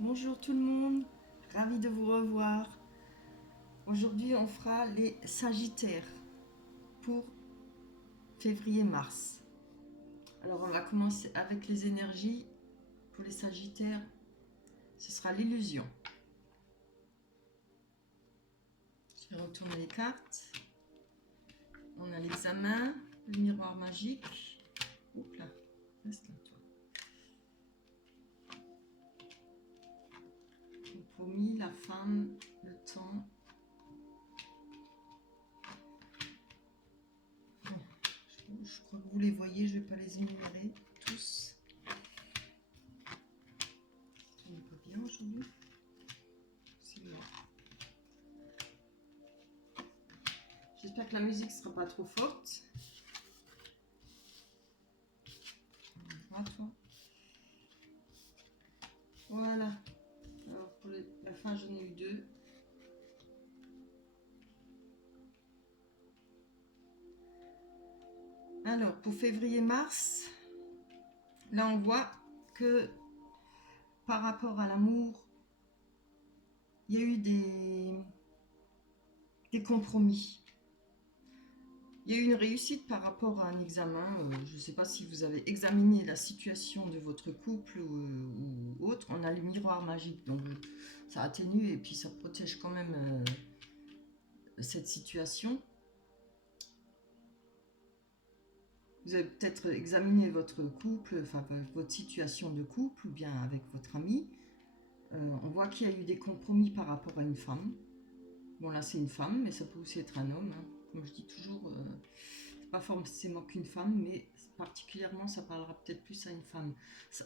Bonjour tout le monde, ravi de vous revoir. Aujourd'hui on fera les Sagittaires pour février-mars. Alors on va commencer avec les énergies pour les Sagittaires. Ce sera l'illusion. Je vais retourner les cartes. On a l'examen, le miroir magique. Oups là, reste là toi. Compromis, la femme, le temps. Je crois que vous les voyez, je ne vais pas les énumérer tous. On n'est pas bien aujourd'hui. C'est bon. J'espère que la musique ne sera pas trop forte. Voilà, toi. Voilà. Alors pour la fin, j'en ai eu deux. Alors pour février-mars, là on voit que par rapport à l'amour, il y a eu des compromis. Il y a eu une réussite par rapport à un examen. Je ne sais pas si vous avez examiné la situation de votre couple ou autre. On a le miroir magique, donc ça atténue et puis ça protège quand même cette situation. Vous avez peut-être examiné votre couple, enfin votre situation de couple ou bien avec votre ami. On voit qu'il y a eu des compromis par rapport à une femme. Bon là c'est une femme, mais ça peut aussi être un homme. Hein. Comme je dis toujours, c'est pas forcément qu'une femme, mais particulièrement ça parlera peut-être plus à une femme.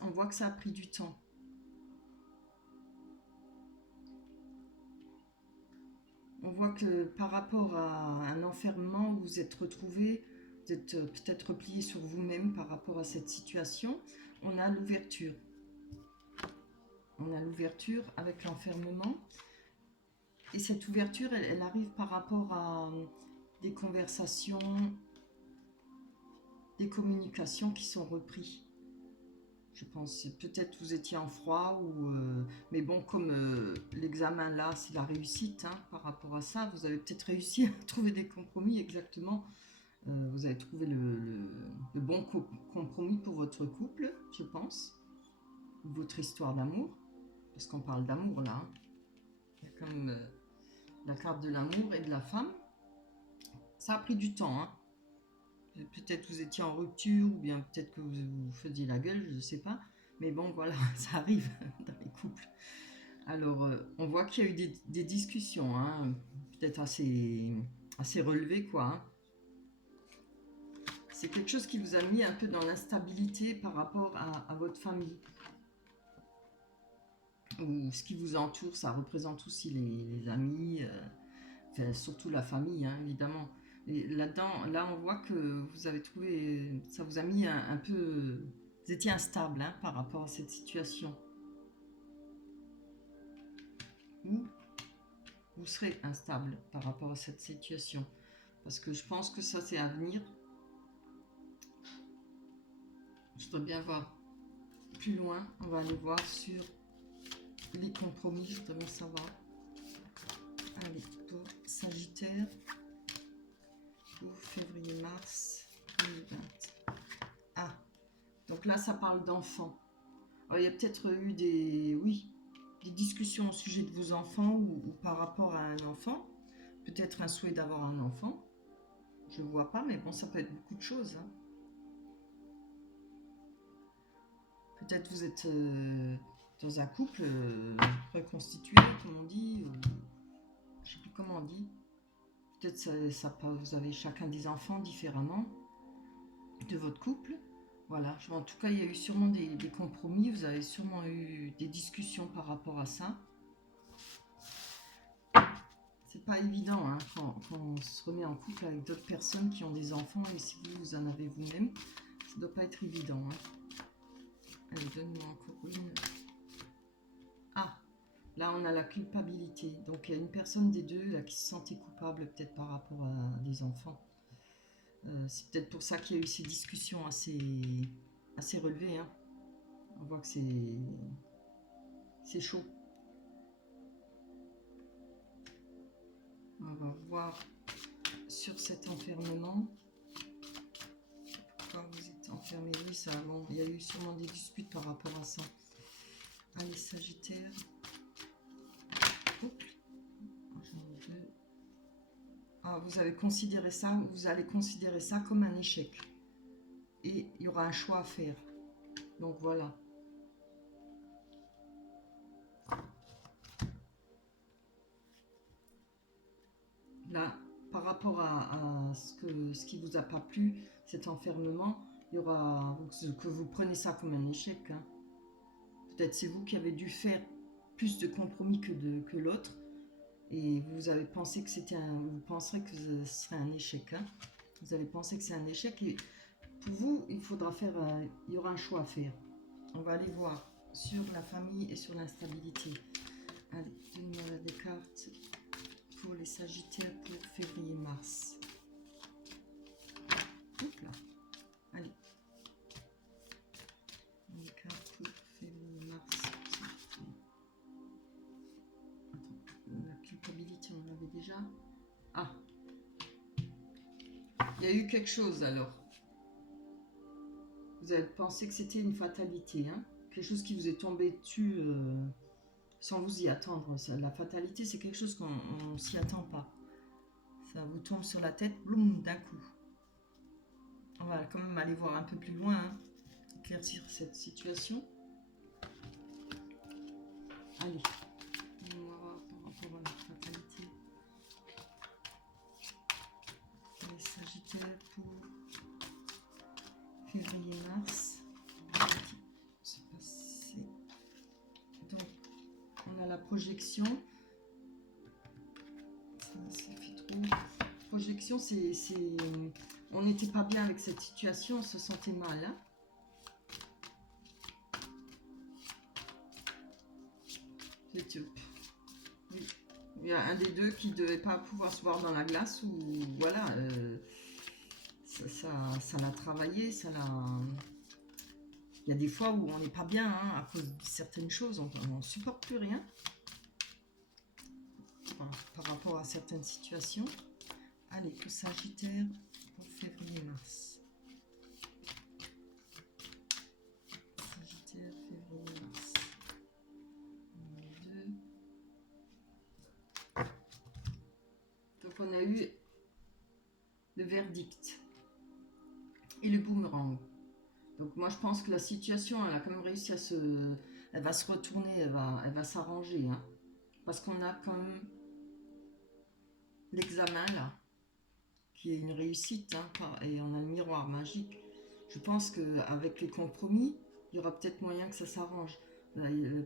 On voit que ça a pris du temps. On voit que par rapport à un enfermement où vous êtes retrouvés, vous êtes peut-être replié sur vous-même par rapport à cette situation, on a l'ouverture. On a l'ouverture avec l'enfermement. Et cette ouverture, elle arrive par rapport à des conversations, des communications qui sont reprises. Je pense, peut-être vous étiez en froid, mais bon, comme l'examen là, c'est la réussite hein, par rapport à ça, vous avez peut-être réussi à trouver des compromis exactement. Vous avez trouvé le bon compromis pour votre couple, je pense, votre histoire d'amour, parce qu'on parle d'amour là. Hein. Il y a quand même la carte de l'amour et de la femme. Ça a pris du temps. Hein. Peut-être vous étiez en rupture, ou bien peut-être que vous faisiez la gueule, je ne sais pas. Mais bon, voilà, ça arrive dans les couples. Alors, on voit qu'il y a eu des discussions, hein, peut-être assez relevées, quoi. Hein. C'est quelque chose qui vous a mis un peu dans l'instabilité par rapport à votre famille. Ou ce qui vous entoure, ça représente aussi les amis, enfin, surtout la famille, hein, évidemment. Et là-dedans, là, on voit que vous avez trouvé, ça vous a mis un peu, vous étiez instable hein, par rapport à cette situation. Ou vous serez instable par rapport à cette situation. Parce que je pense que ça, c'est à venir. Je voudrais bien voir plus loin. On va aller voir sur les compromis. Je voudrais bien savoir. Allez, pour Sagittaire, pour février-mars 2020. Ah, donc là, ça parle d'enfants. Il y a peut-être eu des discussions au sujet de vos enfants ou par rapport à un enfant. Peut-être un souhait d'avoir un enfant. Je ne vois pas, mais bon, ça peut être beaucoup de choses. Hein. Peut-être vous êtes dans un couple reconstitué, comme on dit, ou je ne sais plus comment on dit. Peut-être vous avez chacun des enfants différemment de votre couple. Voilà, en tout cas, il y a eu sûrement des compromis, vous avez sûrement eu des discussions par rapport à ça. C'est pas évident hein, quand on se remet en couple avec d'autres personnes qui ont des enfants et si vous en avez vous-même, ça doit pas être évident. Hein. Allez, donne-moi encore une. Ah, là on a la culpabilité. Donc il y a une personne des deux là, qui se sentait coupable peut-être par rapport à des enfants. C'est peut-être pour ça qu'il y a eu ces discussions assez relevées. Hein. On voit que c'est C'est chaud. On va voir sur cet enfermement. Pourquoi vous êtes enfermé? Oui, ça, bon, il y a eu sûrement des disputes par rapport à ça. Allez, Sagittaire. Hop. Ah, vous avez considéré ça, vous allez considérer ça comme un échec. Et il y aura un choix à faire. Donc voilà. Là, par rapport à ce qui vous a pas plu, cet enfermement, il y aura que vous prenez ça comme un échec. Hein. Peut-être c'est vous qui avez dû faire plus de compromis que l'autre. Et vous avez pensé que c'était vous penserez que ce serait un échec. Hein. Vous allez penser que c'est un échec. Et pour vous, il faudra faire, il y aura un choix à faire. On va aller voir sur la famille et sur l'instabilité. Allez, donnez-moi des cartes pour les Sagittaires pour février-mars. Hop là. Allez. Les cartes pour février-mars. Attends, la culpabilité, on l'avait déjà. Ah. Il y a eu quelque chose alors. Vous avez pensé que c'était une fatalité, hein? Quelque chose qui vous est tombé dessus sans vous y attendre. Ça, la fatalité, c'est quelque chose qu'on ne s'y attend pas. Ça vous tombe sur la tête, bloum, d'un coup. On va quand même aller voir un peu plus loin, hein, éclaircir cette situation. Allez, on va voir par rapport à la fatalité. Les Sagittaires pour février-mars. C'est passé. Donc, on a la projection. Ça fait trop. Projection, c'est on n'était pas bien avec cette situation, on se sentait mal. Hein. Oui. Il y a un des deux qui ne devait pas pouvoir se voir dans la glace, ou voilà, ça l'a travaillé, ça l'a. Il y a des fois où on n'est pas bien hein, à cause de certaines choses, on ne supporte plus rien enfin, par rapport à certaines situations. Allez, pour Sagittaire pour février-mars. Sagittaire, février-mars. Donc on a eu le verdict et le boomerang. Donc moi je pense que la situation, elle a quand même réussi à se... Elle va se retourner, elle va s'arranger. Hein, parce qu'on a quand même l'examen là, qui est une réussite. Hein, et on a le miroir magique. Je pense qu'avec les compromis, il y aura peut-être moyen que ça s'arrange.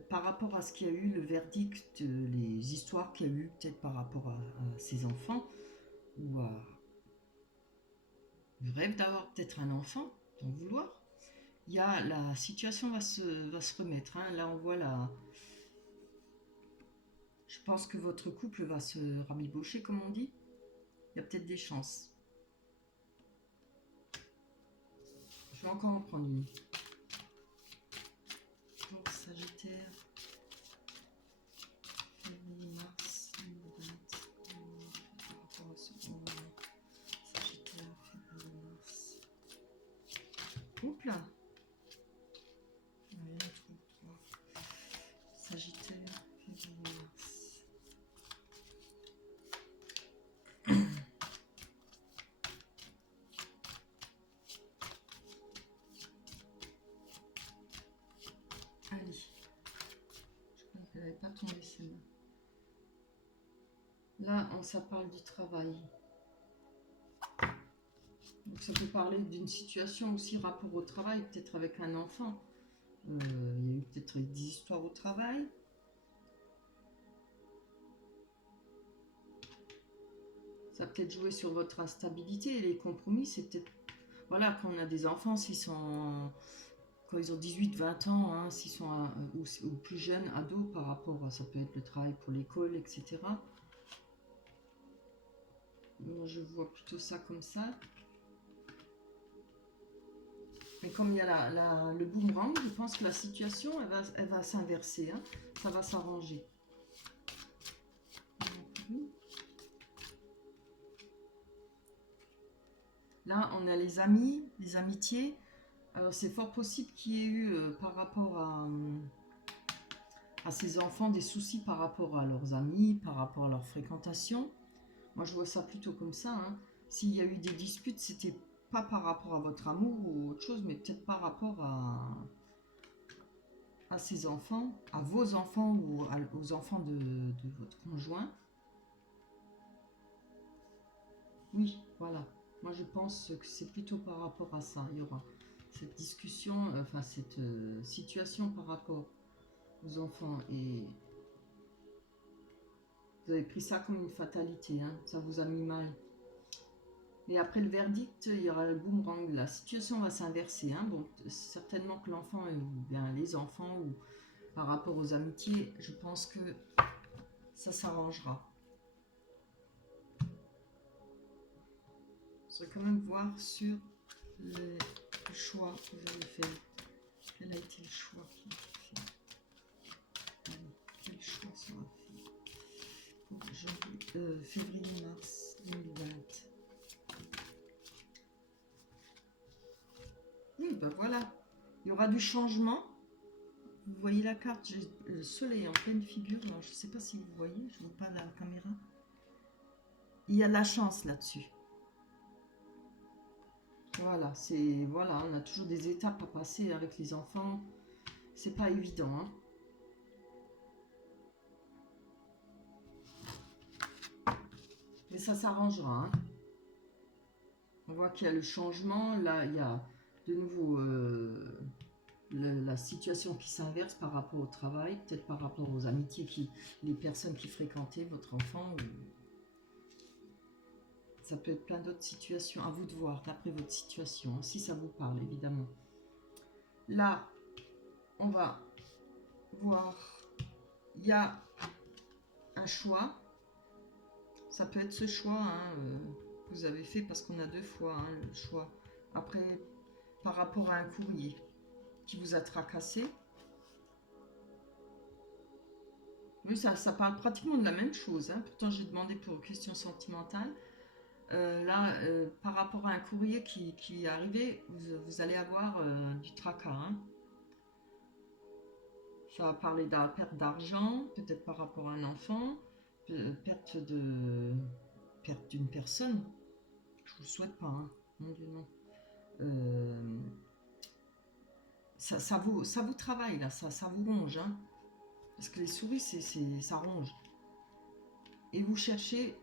Par rapport à ce qu'il y a eu, le verdict, les histoires qu'il y a eu peut-être par rapport à ces enfants, ou à... Je rêve d'avoir peut-être un enfant, d'en vouloir. Il y a, la situation va se remettre. Hein. Là, on voit la... Je pense que votre couple va se rabibocher, comme on dit. Il y a peut-être des chances. Je vais encore en prendre une. Donc, Sagittaire, février-mars 2020. Par rapport à ce Sagittaire, février-mars. Oups là. Rien trop. Sagittaire, février-mars. Allez. Je crois qu'elle n'avait pas tombé celle-là. Là, ça parle du travail. Donc ça peut parler d'une situation aussi rapport au travail, peut-être avec un enfant. Il y a eu peut-être des histoires au travail. Ça a peut-être joué sur votre instabilité et les compromis, c'est peut-être... Voilà, quand on a des enfants, quand ils ont 18-20 ans, hein, s'ils sont ou plus jeunes, ados, par rapport à... Ça peut être le travail pour l'école, etc. Moi, je vois plutôt ça comme ça. Mais comme il y a le boomerang, je pense que la situation, elle va s'inverser. Hein. Ça va s'arranger. Là, on a les amis, les amitiés. Alors, c'est fort possible qu'il y ait eu, par rapport à ces enfants, des soucis par rapport à leurs amis, par rapport à leur fréquentation. Moi, je vois ça plutôt comme ça. Hein. S'il y a eu des disputes, c'était pas par rapport à votre amour ou autre chose, mais peut-être par rapport à ces enfants, à vos enfants ou aux enfants de votre conjoint. Oui, voilà. Moi, je pense que c'est plutôt par rapport à ça. Il y aura cette discussion, enfin cette situation par rapport aux enfants. Et vous avez pris ça comme une fatalité. Hein. Ça vous a mis mal. Et après le verdict, il y aura le boomerang. La situation va s'inverser. Hein. Bon, certainement que l'enfant, ou bien les enfants, ou par rapport aux amitiés, je pense que ça s'arrangera. Je voudrais quand même voir sur le choix que vous avez fait. Quel a été le choix qui a été fait? Allez, quel choix sera fait pour février-mars 2020? Oui, ben voilà. Il y aura du changement. Vous voyez la carte, j'ai le soleil en pleine figure. Alors, je ne sais pas si vous voyez, je ne vois pas la caméra. Il y a de la chance là-dessus. Voilà, voilà, on a toujours des étapes à passer avec les enfants. C'est pas évident. Hein. Mais ça s'arrangera. Hein. On voit qu'il y a le changement. Là, il y a de nouveau la situation qui s'inverse par rapport au travail, peut-être par rapport aux amitiés, les personnes qui fréquentaient votre enfant. Ça peut être plein d'autres situations. À vous de voir, d'après votre situation, hein, si ça vous parle, évidemment. Là, on va voir. Il y a un choix. Ça peut être ce choix hein, que vous avez fait parce qu'on a deux fois hein, le choix. Après, par rapport à un courrier qui vous a tracassé. Oui, ça parle pratiquement de la même chose. Hein. Pourtant, j'ai demandé pour question sentimentale. Là, par rapport à un courrier qui est arrivé, vous allez avoir du tracas. Hein. Ça va parler de la perte d'argent, peut-être par rapport à un enfant, perte d'une personne. Je vous le souhaite pas, hein. Mon Dieu, non. Ça vous travaille, là, ça vous ronge. Hein. Parce que les souris, ça ronge. Et vous cherchez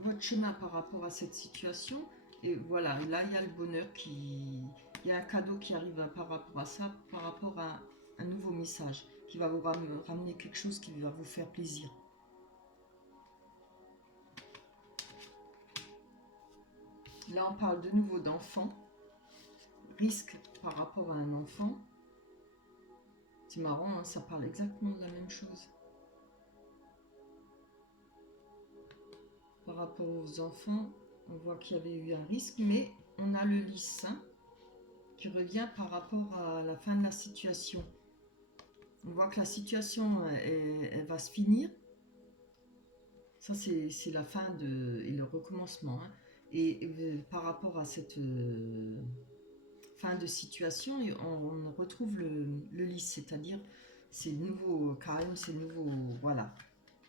votre chemin par rapport à cette situation. Et voilà, là, il y a le bonheur il y a un cadeau qui arrive par rapport à ça, par rapport à un nouveau message qui va vous ramener quelque chose qui va vous faire plaisir. Là, on parle de nouveau d'enfant. Risque par rapport à un enfant. C'est marrant, hein, ça parle exactement de la même chose. Par rapport aux enfants, on voit qu'il y avait eu un risque, mais on a le lys qui revient par rapport à la fin de la situation. On voit que la situation, elle va se finir. Ça, c'est la fin et le recommencement. Hein. Et par rapport à cette fin de situation, on retrouve le lys, c'est-à-dire c'est nouveau calme, c'est nouveau, voilà,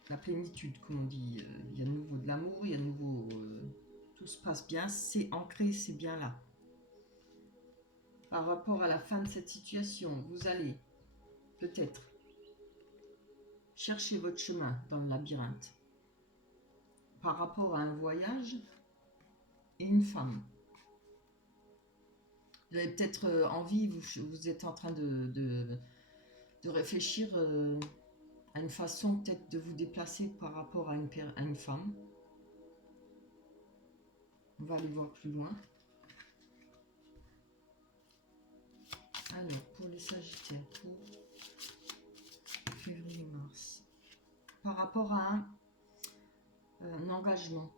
la plénitude, comme on dit. Il y a de nouveau de l'amour, il y a de nouveau... tout se passe bien, c'est ancré, c'est bien là. Par rapport à la fin de cette situation, vous allez peut-être chercher votre chemin dans le labyrinthe par rapport à un voyage et une femme. Vous avez peut-être envie, vous êtes en train de réfléchir à une façon peut-être de vous déplacer par rapport à une femme. On va aller voir plus loin. Alors, pour les Sagittaires, pour février-mars, par rapport à un engagement.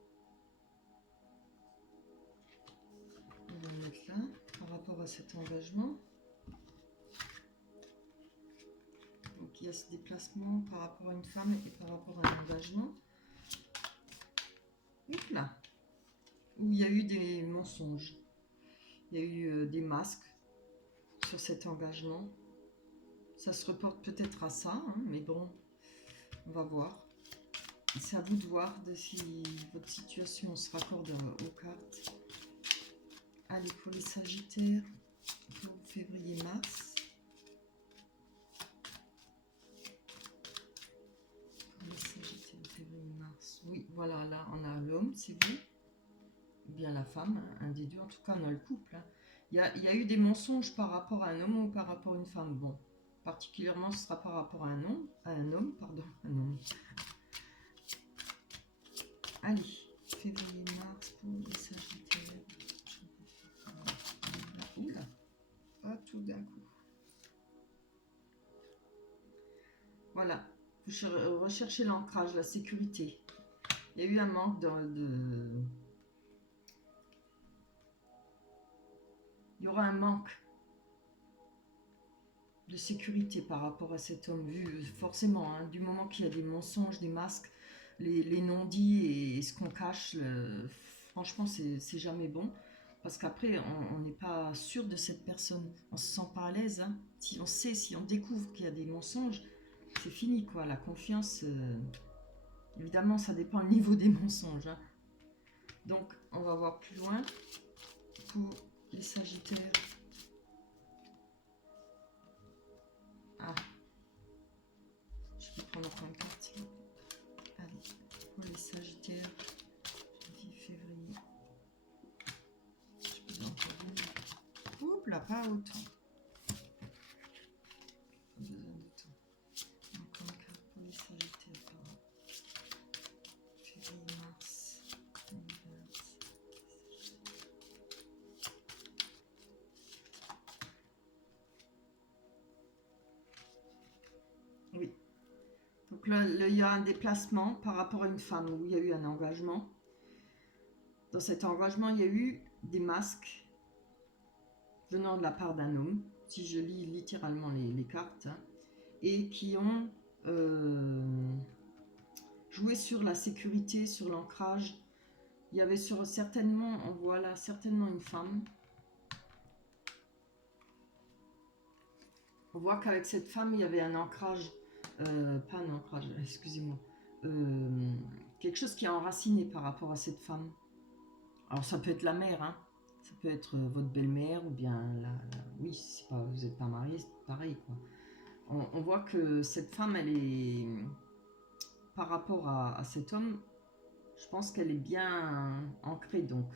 On va le mettre là, par rapport rapport à cet engagement. Donc il y a ce déplacement par rapport à une femme et par rapport à un engagement. Hop là. Où il y a eu des mensonges. Il y a eu des masques sur cet engagement. Ça se reporte peut-être à ça, hein, mais bon, on va voir. C'est à vous de voir si votre situation se raccorde aux cartes. Allez, pour les Sagittaires, pour février-mars. Pour les Sagittaires, février-mars. Oui, voilà, là, on a l'homme, c'est vous. Ou bien la femme, un des deux. En tout cas, on a le couple. Hein. Il y a eu des mensonges par rapport à un homme ou par rapport à une femme. Bon, particulièrement, ce sera par rapport à un homme. Un homme. Allez, février-mars pour les Sagittaires. Oula, pas tout d'un coup. Voilà, vous recherchez l'ancrage, la sécurité. Il y a eu un manque Il y aura un manque de sécurité par rapport à cet homme, vu forcément, hein, du moment qu'il y a des mensonges, des masques, les non-dits et ce qu'on cache, franchement, c'est jamais bon. Parce qu'après, on n'est pas sûr de cette personne. On se sent pas à l'aise. Hein. Si on sait, si on découvre qu'il y a des mensonges, c'est fini, quoi. La confiance, évidemment, ça dépend du niveau des mensonges. Hein. Donc, on va voir plus loin pour les Sagittaires. Ah, je vais prendre encore une carte. Allez, pour les Sagittaires, jeudi, février. Je peux encore une. Oups là, pas autant. Besoin de temps. Encore une carte pour les Sagittaires. Février, mars, 2020. Oui. Donc là, il y a un déplacement par rapport à une femme où il y a eu un engagement. Dans cet engagement, il y a eu des masques venant de la part d'un homme, si je lis littéralement les cartes, hein, et qui ont joué sur la sécurité, sur l'ancrage. Il y avait certainement, on voit là certainement une femme. On voit qu'avec cette femme, il y avait un ancrage, pas un ancrage, excusez-moi, quelque chose qui est enraciné par rapport à cette femme. Alors ça peut être la mère, hein. Ça peut être votre belle-mère ou bien oui, si pas, vous n'êtes pas marié, c'est pareil, quoi. On voit que cette femme, elle est, par rapport à cet homme, je pense qu'elle est bien ancrée, donc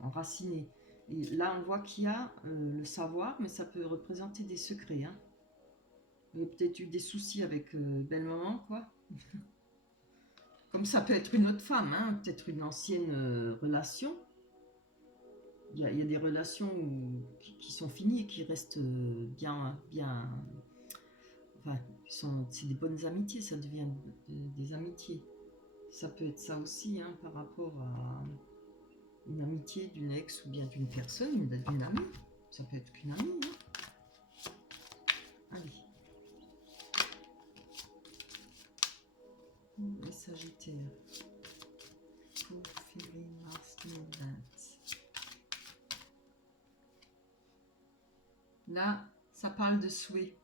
enracinée. Et là, on voit qu'il y a le savoir, mais ça peut représenter des secrets. Hein. Vous avez peut-être eu des soucis avec belle-maman, quoi. Comme ça peut être une autre femme, hein, peut-être une ancienne relation. Il y a des relations qui sont finies et qui restent bien... Enfin, c'est des bonnes amitiés, ça devient des amitiés. Ça peut être ça aussi, hein, par rapport à une amitié d'une ex ou bien d'une personne, d'une amie. Ça peut être qu'une amie. Hein. Allez. Les Sagittaires. Pour février-mars 2020. Là, ça parle de souhaits.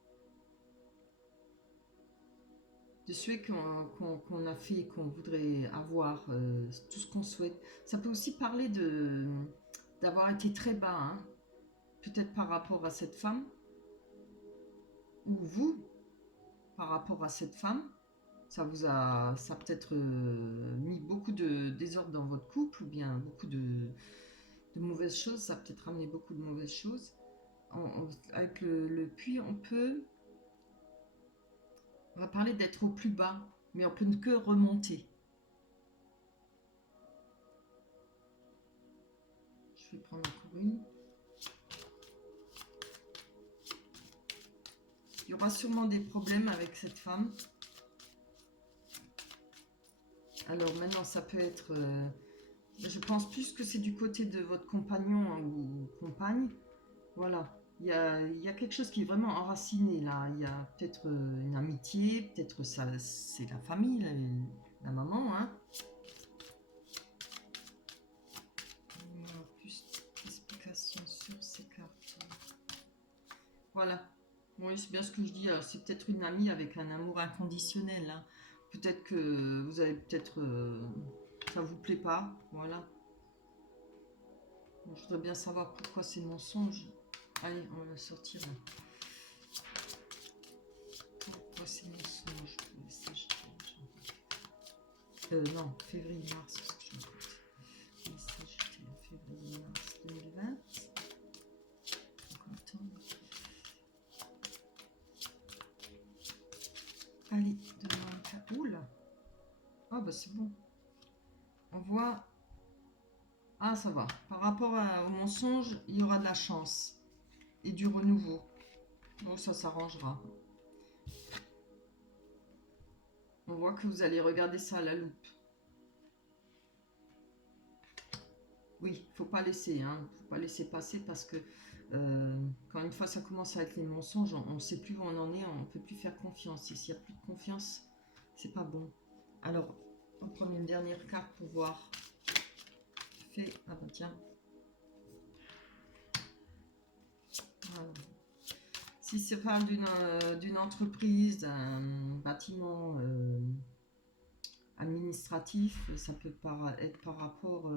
De souhaits qu'on a fait, qu'on voudrait avoir, tout ce qu'on souhaite. Ça peut aussi parler d'avoir été très bas, hein, peut-être par rapport à cette femme, ou vous, par rapport à cette femme. Ça a peut-être mis beaucoup de désordre dans votre couple, ou bien beaucoup de mauvaises choses. Ça a peut-être ramené beaucoup de mauvaises choses. Avec le puits, on va parler d'être au plus bas, mais on peut que remonter. Je vais prendre encore une. Il y aura sûrement des problèmes avec cette femme. Alors maintenant, ça peut être... je pense plus que c'est du côté de votre compagnon, hein, ou compagne. Voilà. Il y a quelque chose qui est vraiment enraciné là. Il y a peut-être une amitié, peut-être ça, c'est la famille, la maman, hein. Plus d'explications sur ces cartes. Voilà. Oui, c'est bien ce que je dis. C'est peut-être une amie avec un amour inconditionnel, hein. Peut-être que vous avez peut-être... ça vous plaît pas. Voilà. Je voudrais bien savoir pourquoi ces mensonges. Allez, on va sortir là. Pourquoi ces mensonges pour les Sagittaires? Non, février-mars, c'est ce que je raconte. Les Sagittaires, février-mars 2020. Allez, demain un cas. Oula. Ah bah c'est bon. On voit. Ah ça va. Par rapport au mensonge, il y aura de la chance et du renouveau. Donc ça s'arrangera. On voit que vous allez regarder ça à la loupe. Oui, faut pas laisser, hein. Faut pas laisser passer parce que quand une fois ça commence à être les mensonges, on ne sait plus où on en est, on ne peut plus faire confiance. Et s'il n'y a plus de confiance, c'est pas bon. Alors, on prend une dernière carte pour voir. Ah bah tiens. Voilà. Si c'est parle d'une entreprise, d'un bâtiment administratif, ça peut être par rapport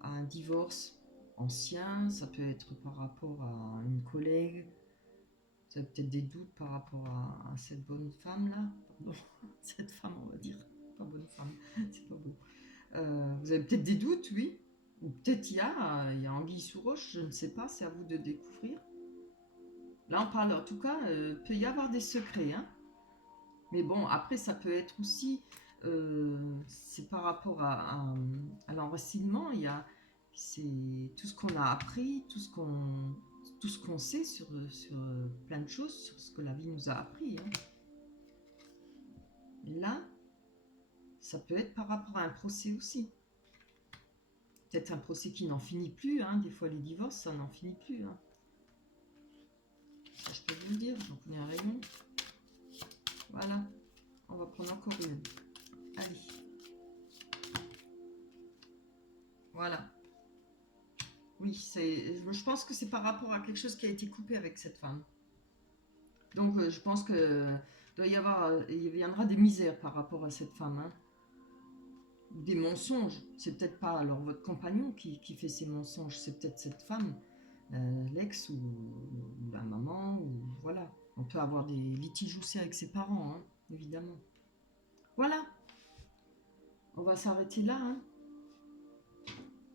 à un divorce ancien, ça peut être par rapport à une collègue, vous avez peut-être des doutes par rapport à cette bonne femme-là, pardon, cette femme on va dire, pas bonne femme, c'est pas beau. Vous avez peut-être des doutes, oui, ou peut-être il y a anguille sous roche, je ne sais pas, c'est à vous de découvrir. Là on parle, en tout cas, peut y avoir des secrets, hein. Mais bon, après ça peut être aussi, c'est par rapport à l'enracinement, c'est tout ce qu'on a appris, tout ce qu'on sait sur plein de choses, sur ce que la vie nous a appris, hein. Là, ça peut être par rapport à un procès aussi. Peut-être un procès qui n'en finit plus, hein. Des fois les divorces, ça n'en finit plus, hein. Ça je peux vous le dire, j'en connais un rayon. Voilà, on va prendre encore une. Allez. Voilà. Oui, je pense que c'est par rapport à quelque chose qui a été coupé avec cette femme. Donc je pense que il viendra des misères par rapport à cette femme, hein. Des mensonges. C'est peut-être pas alors votre compagnon qui fait ces mensonges, c'est peut-être cette femme, l'ex ou la maman, ou voilà. On peut avoir des litiges aussi avec ses parents, hein, évidemment. Voilà, on va s'arrêter là, hein.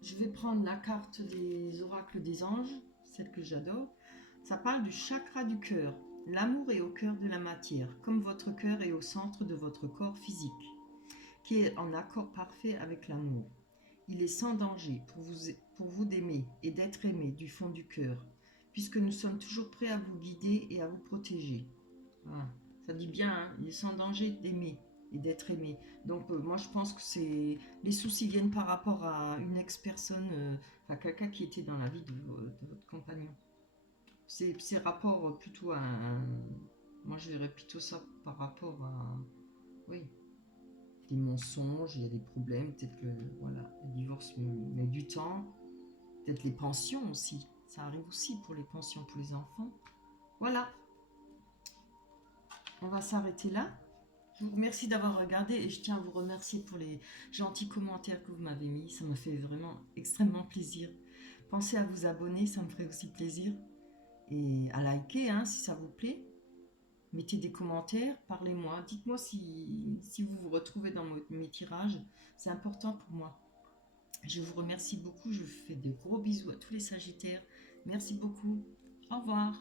Je vais prendre la carte des oracles des anges, celle que j'adore. Ça parle du chakra du cœur. L'amour est au cœur de la matière, comme votre cœur est au centre de votre corps physique, qui est en accord parfait avec l'amour. Il est sans danger pour vous d'aimer et d'être aimé du fond du cœur, puisque nous sommes toujours prêts à vous guider et à vous protéger. Voilà. Ça dit bien, hein, il est sans danger d'aimer et d'être aimé. Donc moi je pense que les soucis viennent par rapport à une ex-personne, à quelqu'un qui était dans la vie de votre compagnon. C'est rapport plutôt à moi je verrais plutôt ça par rapport à, oui, des mensonges, il y a des problèmes, peut-être que voilà, le divorce met du temps, peut-être les pensions aussi, ça arrive aussi pour les pensions pour les enfants. Voilà, on va s'arrêter là. Je vous remercie d'avoir regardé et je tiens à vous remercier pour les gentils commentaires que vous m'avez mis. Ça m'a fait vraiment extrêmement plaisir. Pensez à vous abonner, ça me ferait aussi plaisir. Et à liker, hein, si ça vous plaît. Mettez des commentaires, parlez-moi. Dites-moi si vous vous retrouvez dans mes tirages. C'est important pour moi. Je vous remercie beaucoup. Je vous fais de gros bisous à tous les Sagittaires. Merci beaucoup. Au revoir.